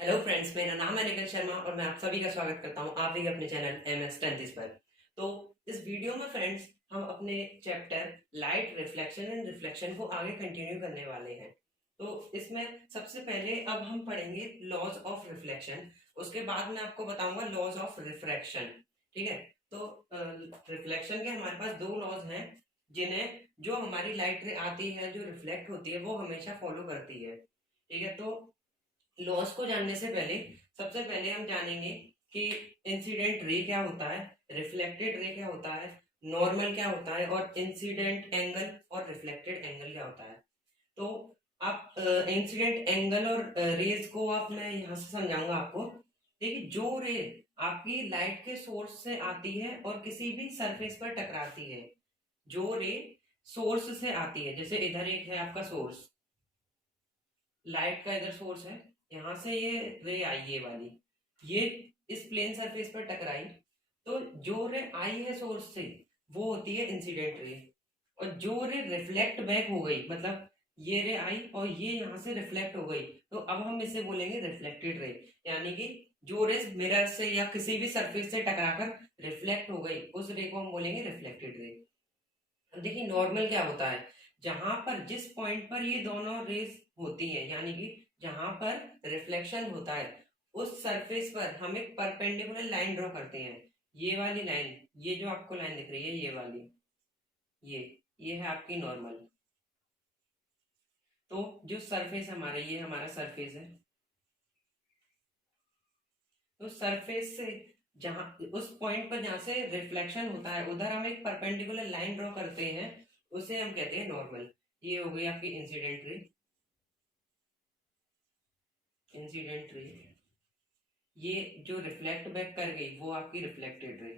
Hello friends, मेरा नाम है निखिल शर्मा और मैं आप सभी का स्वागत करता हूं आप ही के अपने चैनल MS टेंथिस पर। तो इस वीडियो में फ्रेंड्स हम अपने chapter light reflection and reflection को आगे कंटिन्यू करने वाले हैं। तो इसमें सबसे पहले अब हम पढ़ेंगे लॉज ऑफ रिफ्लेक्शन। उसके बाद मैं आपको बताऊंगा लॉज ऑफ रिफ्रैक्शन। ठीक है। तो रिफ्लेक्शन के हमारे पास दो लॉज हैं जिन्हें जो हमारी लाइट रे आती है जो रिफ्लेक्ट होती है वो हमेशा फॉलो करती है। ठीक है। तो लॉस को जानने से पहले सबसे पहले हम जानेंगे कि इंसिडेंट रे क्या होता है, रिफ्लेक्टेड रे क्या होता है, नॉर्मल क्या होता है और इंसिडेंट एंगल और रिफ्लेक्टेड एंगल क्या होता है। तो आप इंसिडेंट एंगल और रेज को आप मैं यहाँ से समझाऊंगा आपको। देखिए, जो रे आपकी लाइट के सोर्स से आती है और किसी भी सरफेस पर टकराती है, जो रे सोर्स से आती है, जैसे इधर एक है आपका सोर्स, लाइट का इधर सोर्स है, यहाँ से ये रे आई ये वाली, ये इस प्लेन सरफेस पर टकराई, तो जो रे आई है सोर्स से वो होती है इंसिडेंट रे। और जो रे रिफ्लेक्ट बैक हो गई, मतलब ये रे आई और ये यहाँ से रिफ्लेक्ट हो गई, तो अब हम इसे बोलेंगे रिफ्लेक्टेड रे। यानी कि जो रे मिरर से या किसी भी सरफेस से टकराकर रिफ्लेक्ट हो गई उस रे को हम बोलेंगे रिफ्लेक्टेड रे। अब देखिए, नॉर्मल क्या होता है, जहां पर जिस पॉइंट पर ये दोनों रेज होती हैं, यानी कि जहां पर रिफ्लेक्शन होता है उस सरफेस पर हम एक परपेंडिकुलर लाइन ड्रॉ करते हैं। ये वाली लाइन, ये जो आपको लाइन दिख रही है ये वाली, ये ये है आपकी नॉर्मल। तो जो सरफेस हमारा, ये हमारा सरफेस है, तो सरफेस से जहां उस पॉइंट पर जहां से रिफ्लेक्शन होता है उधर हम एक परपेंडिकुलर लाइन ड्रॉ करते हैं, उसे हम कहते हैं नॉर्मल। ये हो गई आपकी इंसिडेंट रे। इंसिडेंट रे, ये जो रिफ्लेक्ट बैक कर गई वो आपकी रिफ्लेक्टेड रे।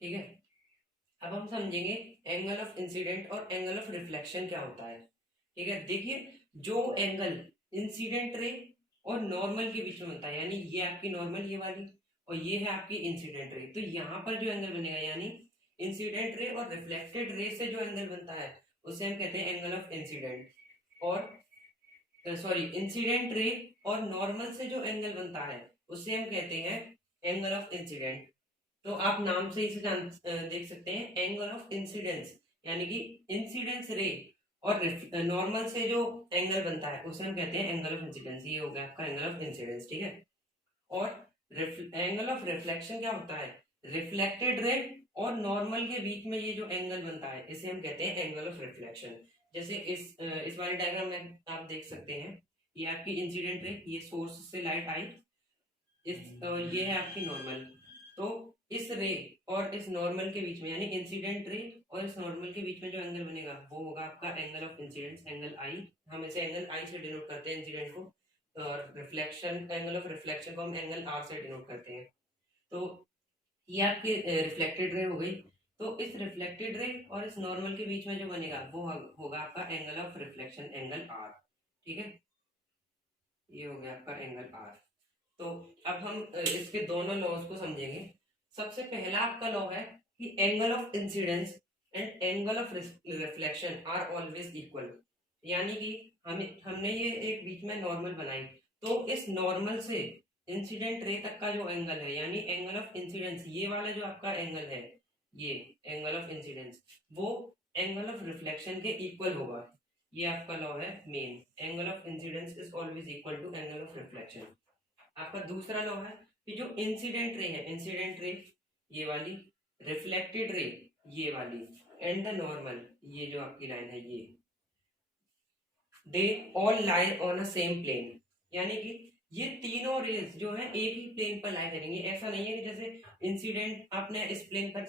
ठीक है। अब हम समझेंगे एंगल ऑफ इंसिडेंट और एंगल ऑफ रिफ्लेक्शन क्या होता है। ठीक है। देखिए, जो एंगल इंसिडेंट रे और नॉर्मल के बीच में बनता है, यानी ये आपकी नॉर्मल ये वाली और ये है आपकी इंसिडेंट रे, तो यहाँ पर जो एंगल बनेगा, यानी इंसिडेंट रे और रिफ्लेक्टेड रे से जो एंगल बनता है उसे हम कहते हैं एंगल ऑफ इंसिडेंट। और सॉरी, इंसिडेंट रे और नॉर्मल से जो एंगल बनता है उसे हम कहते हैं एंगल ऑफ इंसिडेंट। तो आप नाम से इसे देख सकते हैं एंगल ऑफ इंसिडेंस, यानी कि इंसिडेंस रे और नॉर्मल से जो एंगल बनता है उसे हम कहते हैं एंगल ऑफ इंसिडेंस। ये हो गया आपका एंगल ऑफ इंसिडेंस। ठीक है। और एंगल ऑफ रिफ्लेक्शन क्या होता है, रिफ्लेक्टेड रे और नॉर्मल के बीच में ये जो एंगल बनता है इसे हम कहते हैं एंगल ऑफ रिफ्लेक्शन। जैसे इस वाले डायग्राम में आप देख सकते हैं, ये आपकी इंसिडेंट रे, ये सोर्स से लाइट आई, ये है आपकी नॉर्मल। तो इस रे और इस नॉर्मल के बीच में, यानी इंसिडेंट रे और इस नॉर्मल के बीच में जो एंगल बनेगा वो होगा आपका एंगल ऑफ इंसिडेंस, एंगल आई। हम इसे एंगल आई से डिनोट करते हैं इंसिडेंट को, और रिफ्लेक्शन, एंगल ऑफ रिफ्लेक्शन को हम एंगल आर से डिनोट करते हैं। तो ये आपकी रिफ्लेक्टेड रे हो गई। तो इस रिफ्लेक्टेड रे और इस नॉर्मल के बीच में जो बनेगा वो होगा आपका angle of reflection, angle r. ठीक है। ये हो गया आपका एंगल आर। तो अब हम इसके दोनों लॉज को समझेंगे। सबसे पहला आपका लॉ है कि angle of incidence and angle of reflection are always equal. यानी कि हमने ये एक बीच में नॉर्मल बनाई, तो इस नॉर्मल से इंसिडेंट रे तक का जो एंगल है, यानी एंगल ऑफ इंसिडेंस, ये वाला जो आपका एंगल है, ये एंगल ऑफ इंसिडेंस, वो एंगल ऑफ रिफ्लेक्शन के इक्वल होगा। ये आपका लॉ है main, angle of incidence is always equal to angle of reflection. आपका दूसरा लॉ है कि जो इंसिडेंट रे है, इंसिडेंट रे ये वाली, रिफ्लेक्टेड रे ये वाली, एंड द नॉर्मल, ये जो आपकी लाइन है ये, they all lie on a same plane. यानी कि ये तीनों रेज जो है एक ही प्लेन पर लाई करेंगे। ऐसा नहीं है कि जैसे इंसिडेंट आपने इस प्लेन पर,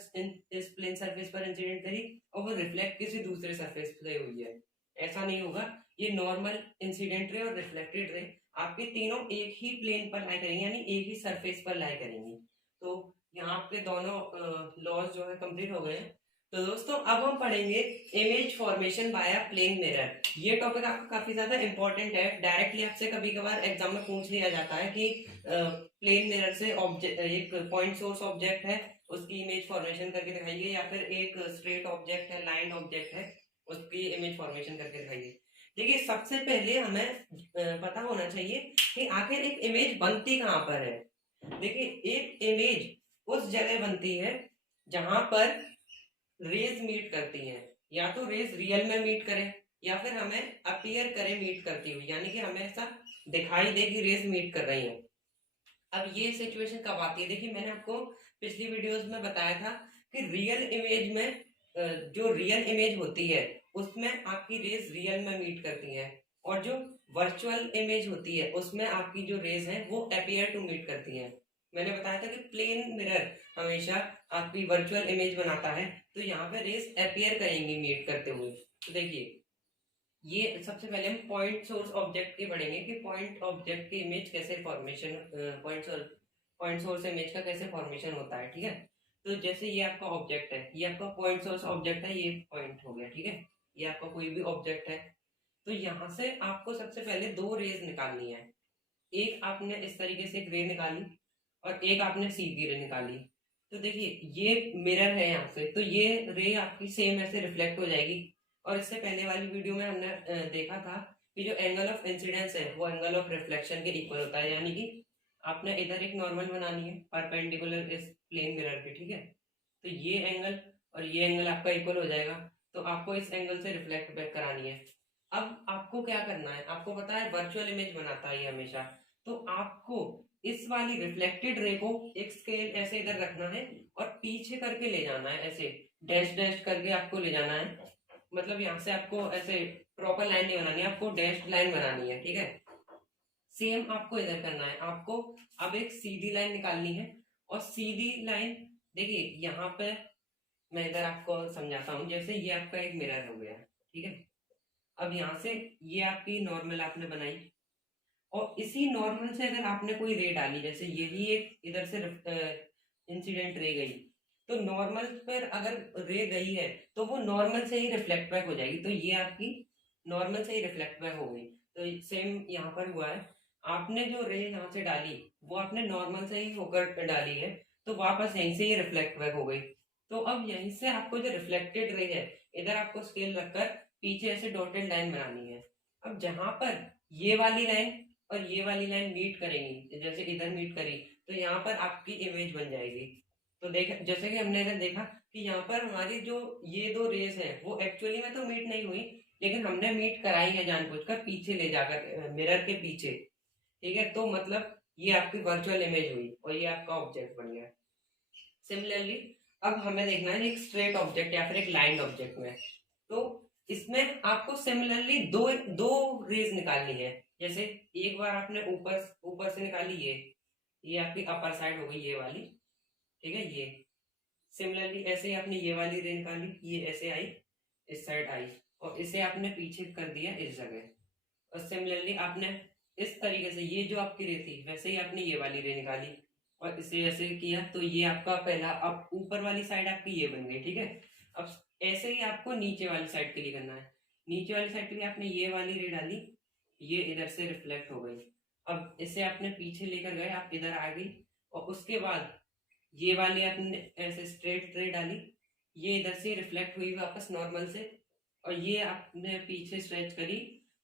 इस प्लेन सरफेस पर इंसिडेंट करी और वो रिफ्लेक्ट किसी दूसरे सरफेस पे हुई है, ऐसा नहीं होगा। ये नॉर्मल, इंसिडेंट रे और रिफ्लेक्टेड रे आपके तीनों एक ही प्लेन पर लाई करेंगे, यानी एक ही सरफेस पर लाई करेंगी। तो यहाँ आपके दोनों लॉज जो है कंप्लीट हो गए हैं। तो दोस्तों अब हम पढ़ेंगे image formation by plane mirror. ये टॉपिक आपका काफी ज्यादा इंपॉर्टेंट है, डायरेक्टली आपसे कभी कभार एग्जाम में पूछ लिया जाता है कि प्लेन मिरर से ऑब्जेक्ट, एक पॉइंट सोर्स ऑब्जेक्ट है उसकी इमेज फॉर्मेशन करके दिखाइए, या फिर एक स्ट्रेट ऑब्जेक्ट है, लाइन ऑब्जेक्ट है, उसकी इमेज फॉर्मेशन करके दिखाइए। देखिए सबसे पहले हमें पता होना चाहिए कि आखिर एक इमेज बनती कहाँ पर है। देखिए एक इमेज उस जगह बनती है जहां पर रेज मीट करती हैं, या तो रेज रियल में मीट करें या फिर हमें अपीयर करे मीट करती हुई, यानी कि हमें ऐसा दिखाई दे कि रेज मीट कर रही हैं। अब ये सिचुएशन कब आती है, देखिए मैंने आपको पिछली वीडियोस में बताया था कि रियल इमेज में जो रियल इमेज होती है उसमें आपकी रेज रियल में मीट करती हैं, और जो वर्चुअल इमेज होती है उसमें आपकी जो रेज है वो अपीयर टू मीट करती हैं। मैंने बताया था कि प्लेन मिरर हमेशा आपकी वर्चुअल इमेज बनाता है, तो यहाँ पे रेज अपीयर करेंगी मीट करते हुए। तो देखिए ये सबसे पहले हम पॉइंट सोर्स ऑब्जेक्ट के पढ़ेंगे कि पॉइंट ऑब्जेक्ट की इमेज कैसे फॉर्मेशन, पॉइंट सोर्स इमेज का कैसे फॉर्मेशन होता है। ठीक है, तो जैसे ये आपका ऑब्जेक्ट है, ये आपका पॉइंट सोर्स ऑब्जेक्ट है, ये पॉइंट हो गया। ठीक है, ये आपका कोई भी ऑब्जेक्ट है, तो यहाँ से आपको सबसे पहले दो रेज निकालनी है। एक आपने इस तरीके से एक रे निकाली और एक आपने सीधी रे निकाली। तो देखिए ये मिरर है यहाँ से, तो ये रे आपकी सेम ऐसे रिफ्लेक्ट हो जाएगी। और इससे पहले वाली वीडियो में हमने देखा था कि जो एंगल ऑफ इंसिडेंस है वो एंगल ऑफ रिफ्लेक्शन के इक्वल होता है, यानी कि आपने इधर एक नॉर्मल बनानी है परपेंडिकुलर इस प्लेन मिरर के। ठीक है, तो ये एंगल और ये एंगल आपका इक्वल हो जाएगा, तो आपको इस एंगल से रिफ्लेक्ट बैक करानी है। अब आपको क्या करना है, आपको पता है वर्चुअल इमेज बनाता है ये हमेशा, तो आपको इस वाली रिफ्लेक्टेड रे को एक स्केल ऐसे इधर रखना है और पीछे करके ले जाना है, ऐसे डैश डैश करके आपको ले जाना है। मतलब यहाँ से आपको ऐसे प्रॉपर लाइन नहीं बनानी है, आपको डैश लाइन बनानी है। ठीक है, सेम आपको इधर करना है। आपको अब एक सीधी लाइन निकालनी है, और सीधी लाइन देखिए यहाँ पे मैं इधर आपको समझाता हूँ। जैसे ये आपका एक मिरर हो गया, ठीक है, अब यहाँ से ये आपकी नॉर्मल आपने बनाई, और इसी नॉर्मल से अगर आपने कोई रे डाली, जैसे यही एक इधर से इंसिडेंट रे गई, तो नॉर्मल पर अगर रे गई है तो वो नॉर्मल से ही रिफ्लेक्ट बैक हो जाएगी, तो ये आपकी नॉर्मल से ही रिफ्लेक्ट बैक हो गई। तो सेम यहाँ पर हुआ है, आपने जो रे यहाँ से डाली वो आपने नॉर्मल से ही होकर डाली है, तो वापस यहीं से ही रिफ्लेक्ट बैक हो गई। तो अब यहीं से आपको जो रिफ्लेक्टेड रे है, इधर आपको स्केल रखकर पीछे ऐसे डॉटेड लाइन बनानी है। अब जहां पर ये वाली लाइन और ये वाली लाइन मीट करेंगी, जैसे इधर मीट करी, तो यहाँ पर आपकी इमेज बन जाएगी। तो देख जैसे कि हमने इधर देखा कि यहाँ पर हमारी जो ये दो रेस है वो एक्चुअली में तो मीट नहीं हुई, लेकिन हमने मीट कराई है जानबूझकर पीछे ले जाकर, मिरर के पीछे। ठीक है, तो मतलब ये आपकी वर्चुअल इमेज हुई और ये आपका ऑब्जेक्ट बन गया। सिमिलरली अब हमें देखना है एक स्ट्रेट ऑब्जेक्ट या फिर एक लाइन ऑब्जेक्ट में, तो इसमें आपको सिमिलरली दो दो रेज निकालनी है। जैसे एक बार आपने ऊपर ऊपर से निकाली, ये आपकी अपर साइड हो गई ये वाली। ठीक है, ये सिमिलरली ऐसे ही आपने ये वाली रे निकाली, ये ऐसे आई, इस साइड आई, और इसे आपने पीछे कर दिया इस जगह। और सिमिलरली आपने इस तरीके से ये जो आपकी रे थी वैसे ही आपने ये वाली रे निकाली और इसे ऐसे किया, तो ये आपका पहला, अब ऊपर वाली साइड आपकी ये बन गई। ठीक है, अब ऐसे ही आपको नीचे वाली साइड के लिए करना है। नीचे वाली साइड के लिए आपने ये वाली रे डाली, ये इधर से रिफ्लेक्ट हो गई। अब इसे आपने पीछे लेकर गए, आप इधर आ गई, और उसके बाद ये वाली आपने ऐसे स्ट्रेट रे डाली, ये इधर से रिफ्लेक्ट हुई वापस नॉर्मल से, और ये आपने पीछे स्ट्रेच करी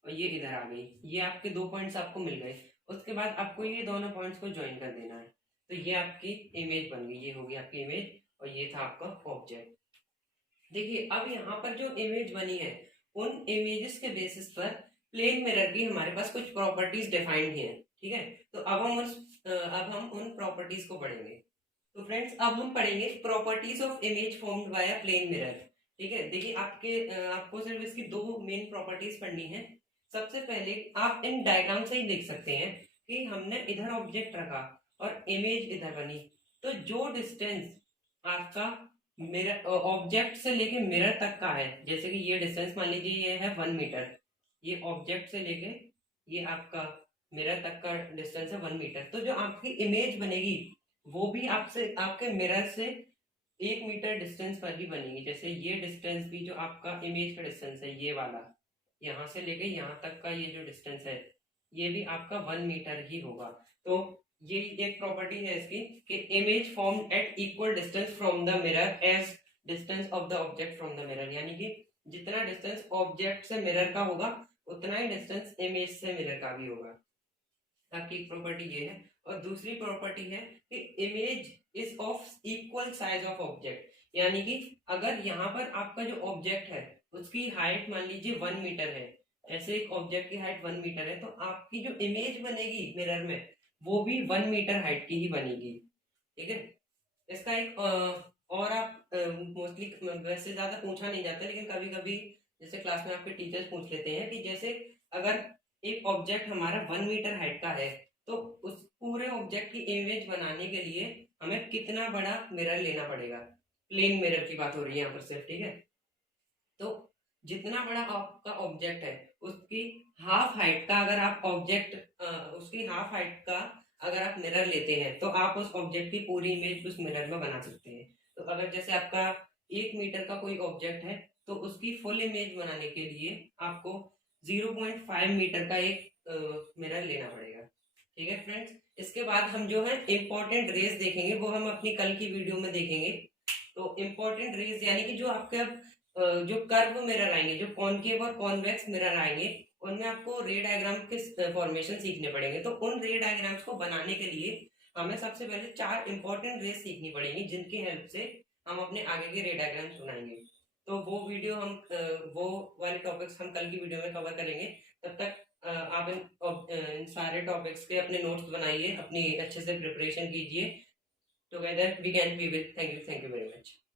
और ये इधर आ गई। ये आपके दो पॉइंट्स आपको मिल गए। उसके बाद आपको ये दोनों पॉइंट्स को ज्वाइन कर देना है, तो ये आपकी इमेज बन गई, ये होगी आपकी इमेज, और ये था आपका ऑब्जेक्ट। देखिए अब यहाँ पर जो इमेज बनी है उन इमेजेस के बेसिस पर प्लेन मिरर की हमारे पास कुछ प्रॉपर्टीज डिफाइंड है। ठीक है, तो अब हम उन प्रॉपर्टीज को पढ़ेंगे। तो फ्रेंड्स अब हम पढ़ेंगे properties of image formed by a plane mirror. ठीक है, देखिए आपको सिर्फ इसकी दो मेन प्रॉपर्टीज पढ़नी है। सबसे पहले आप इन डायग्राम से ही देख सकते हैं कि हमने इधर ऑब्जेक्ट रखा और इमेज इधर बनी, तो जो डिस्टेंस आपका मिरर ऑब्जेक्ट से लेके मिरर तक का है, जैसे कि ये डिस्टेंस मान लीजिए ये है 1 मीटर, ये ऑब्जेक्ट से लेके ये आपका मिरर तक का डिस्टेंस है 1 मीटर, तो जो आपकी इमेज बनेगी वो भी आपसे आपके मिरर से 1 मीटर डिस्टेंस पर ही बनेगी। जैसे ये डिस्टेंस भी जो आपका इमेज का डिस्टेंस है, ये वाला यहाँ से लेके यहाँ तक का ये जो डिस्टेंस है ये भी आपका 1 मीटर ही होगा। तो ये एक प्रॉपर्टी है इसकी कि image form at equal distance from the mirror as distance of the object from the mirror, यानी कि जितना डिस्टेंस ऑब्जेक्ट से मिरर का होगा उतना ही डिस्टेंस इमेज से मिरर का भी होगा। आपकी एक प्रॉपर्टी ये है। और दूसरी प्रॉपर्टी है कि image is of equal size of object, यानी कि अगर यहाँ पर आपका जो ऑब्जेक्ट है उसकी हाइट मान लीजिए 1 मीटर है, ऐसे एक ऑब्जेक्ट की हाइट 1 मीटर है, तो आपकी जो इमेज बनेगी मिरर में वो भी 1 मीटर हाइट की ही बनेगी। ठीक है। इसका एक और आप मोस्टली वैसे ज्यादा पूछा नहीं जाता, लेकिन कभी कभी जैसे क्लास में आपके टीचर्स पूछ लेते हैं कि जैसे अगर एक ऑब्जेक्ट हमारा 1 मीटर हाइट का है तो उस पूरे ऑब्जेक्ट की इमेज बनाने के लिए हमें कितना बड़ा मिरर लेना पड़ेगा। प्लेन मिरर की बात हो रही है यहाँ पर सिर्फ। ठीक है। तो जितना बड़ा आपका ऑब्जेक्ट है उसकी हाफ हाइट का अगर आप उसकी हाफ हाइट का अगर आप मिरर लेते हैं तो आप उस ऑब्जेक्ट की पूरी इमेज उस मिरर में बना सकते हैं। तो अगर जैसे आपका 1 मीटर का कोई ऑब्जेक्ट है तो उसकी फुल इमेज बनाने के लिए आपको 0.5 मीटर का एक मिरर लेना पड़ेगा। ठीक है फ्रेंड्स। इसके बाद हम जो है इम्पोर्टेंट रेस देखेंगे, वो हम अपनी कल की वीडियो में देखेंगे। तो इम्पोर्टेंट रेस यानी कि जो आपके जो कर्व मिरर आएंगे, जो कॉनकेव और कॉन्वेक्स मिरर आएंगे, उनमें आपको रे डायग्राम के फॉर्मेशन सीखने पड़ेंगे। तो उन रे डायग्राम्स को बनाने के लिए हमें सबसे पहले 4 इंपॉर्टेंट रेस सीखनी पड़ेंगी, जिनकी हेल्प से हम अपने आगे के रे डायग्राम्स बनाएंगे। तो वो वीडियो वो वाले टॉपिक्स हम कल की वीडियो में कवर करेंगे। तब तक आप इन सारे टॉपिक्स के अपने नोट्स बनाइए, अपनी अच्छे से प्रिपरेशन कीजिए। Together we can we will. Thank you very much.